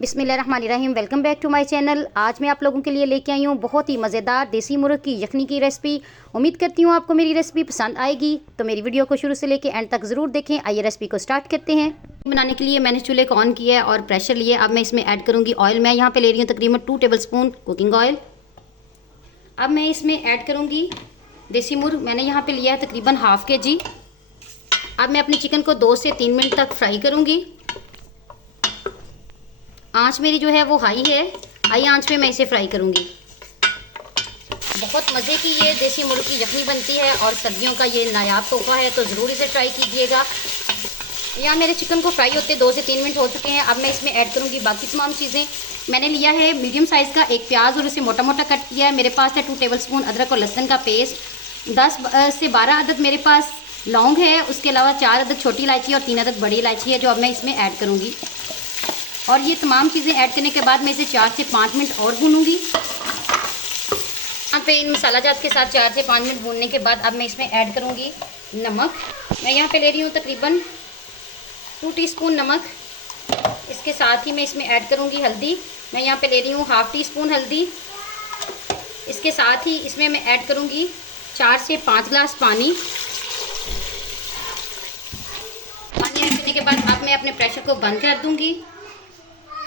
बिस्मिल्लाहिर्रहमानिर्रहीम। Welcome back to my channel. आज मैं आप लोगों के लिए लेके आई हूँ बहुत ही मज़ेदार देसी मुर्ग की यखनी की रेसिपी। उम्मीद करती हूँ आपको मेरी रेसिपी पसंद आएगी, तो मेरी वीडियो को शुरू से लेके एंड तक ज़रूर देखें। आइए रेसिपी को स्टार्ट करते हैं। बनाने के लिए मैंने चूल्हे को ऑन किया है और प्रेशर लिए। अब मैं इसमें ऐड करूँगी ऑयल। मैं यहाँ पर ले रही हूँ तकरीबन 2 टेबलस्पून कुकिंग ऑयल। अब मैं इसमें ऐड करूँगी देसी मुर्ग। मैंने यहाँ पर लिया है तकरीबन ½ kg। अब मैं अपने चिकन को 2 से 3 मिनट तक फ्राई करूँगी। आंच मेरी जो है वो हाई है, हाई आंच पे मैं इसे फ्राई करूँगी। बहुत मज़े की ये देसी मुर्ग की यखनी बनती है और सर्दियों का ये नायाब तोहफा है, तो ज़रूर इसे ट्राई कीजिएगा। यहाँ मेरे चिकन को फ्राई होते 2 से 3 मिनट हो चुके हैं। अब मैं इसमें ऐड करूँगी बाकी तमाम चीज़ें। मैंने लिया है मीडियम साइज़ का एक प्याज और उसे मोटा मोटा कट किया है। मेरे पास है 2 टेबलस्पून अदरक और लहसुन का पेस्ट। 10 से 12 अदद मेरे पास लौंग है। उसके अलावा 4 अदद छोटी इलायची और 3 अदद बड़ी इलायची है, जो अब मैं इसमें ऐड करूँगी। और ये तमाम चीज़ें ऐड करने के बाद मैं इसे 4 से 5 मिनट और भूनूंगी। यहाँ पे इन मसाला जात के साथ 4 से 5 मिनट भूनने के बाद अब मैं इसमें ऐड करूँगी नमक। मैं यहाँ पे ले रही हूँ तकरीबन 2 टीस्पून नमक। इसके साथ ही मैं इसमें ऐड करूँगी हल्दी। मैं यहाँ पे ले रही हूँ ½ टीस्पून हल्दी। इसके साथ ही इसमें मैं ऐड करूँगी 4 से 5 गिलास पानी। पानी ऐड करने के बाद अब मैं अपने प्रेशर को बंद कर दूँगी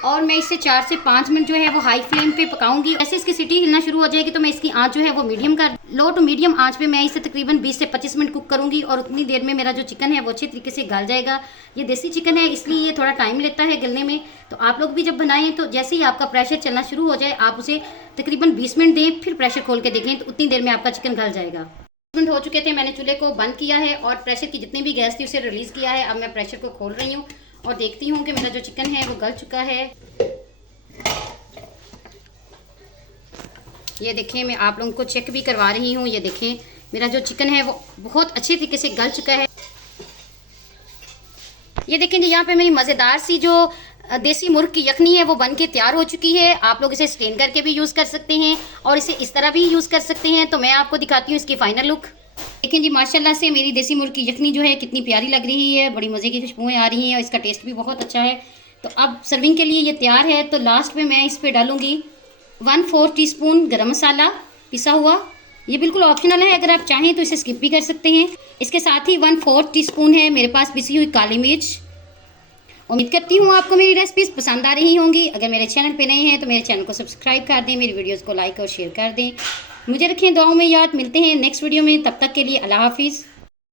और मैं इसे 4 से 5 मिनट जो है वो हाई फ्लेम पे पकाऊंगी। ऐसे इसकी सीटी हिलना शुरू हो जाएगी तो मैं इसकी आंच जो है वो लो टू मीडियम आंच पे मैं इसे तकरीबन 20 से 25 मिनट कुक करूंगी। और उतनी देर में मेरा जो चिकन है वो अच्छे तरीके से गल जाएगा। ये देसी चिकन है इसलिए ये थोड़ा टाइम लेता है गलने में। तो आप लोग भी जब बनाएं तो जैसे ही आपका प्रेशर चलना शुरू हो जाए आप उसे तकरीबन 20 मिनट दें, फिर प्रेशर खोल के देखें तो उतनी देर में आपका चिकन गल जाएगा। 20 मिनट हो चुके थे, मैंने चूल्हे को बंद किया है और प्रेशर की जितनी भी गैस थी उसे रिलीज़ किया है। अब मैं प्रेशर को खोल रही हूँ और देखती हूँ कि मेरा जो चिकन है वो गल चुका है। ये देखें, मैं आप लोगों को चेक भी करवा रही हूँ। ये देखें मेरा जो चिकन है वो बहुत अच्छे तरीके से गल चुका है। ये देखें जी, यहाँ पे मेरी मज़ेदार सी जो देसी मुर्ग की यखनी है वो बन के तैयार हो चुकी है। आप लोग इसे स्टेन करके भी यूज़ कर सकते हैं और इसे इस तरह भी यूज़ कर सकते हैं। तो मैं आपको दिखाती हूँ इसकी फाइनल लुक। देखें जी, माशाल्लाह से मेरी देसी मुर्ग की यखनी जो है कितनी प्यारी लग रही है। बड़ी मज़े की खुशबुएं आ रही हैं और इसका टेस्ट भी बहुत अच्छा है। तो अब सर्विंग के लिए ये तैयार है। तो लास्ट में मैं इस पर डालूँगी 1/4 टीस्पून गरम मसाला पिसा हुआ। ये बिल्कुल ऑप्शनल है, अगर आप चाहें तो इसे स्किप भी कर सकते हैं। इसके साथ ही 1/4 टीस्पून है मेरे पास पिसी हुई काली मिर्च। उम्मीद करती हूँ आपको मेरी रेसिपीज़ पसंद आ रही होंगी। अगर मेरे चैनल पे नए हैं तो मेरे चैनल को सब्सक्राइब कर दें, मेरी वीडियोज़ को लाइक और शेयर कर दें। मुझे रखें दुआओं में याद। मिलते हैं नेक्स्ट वीडियो में, तब तक के लिए अल्लाह हाफिज़।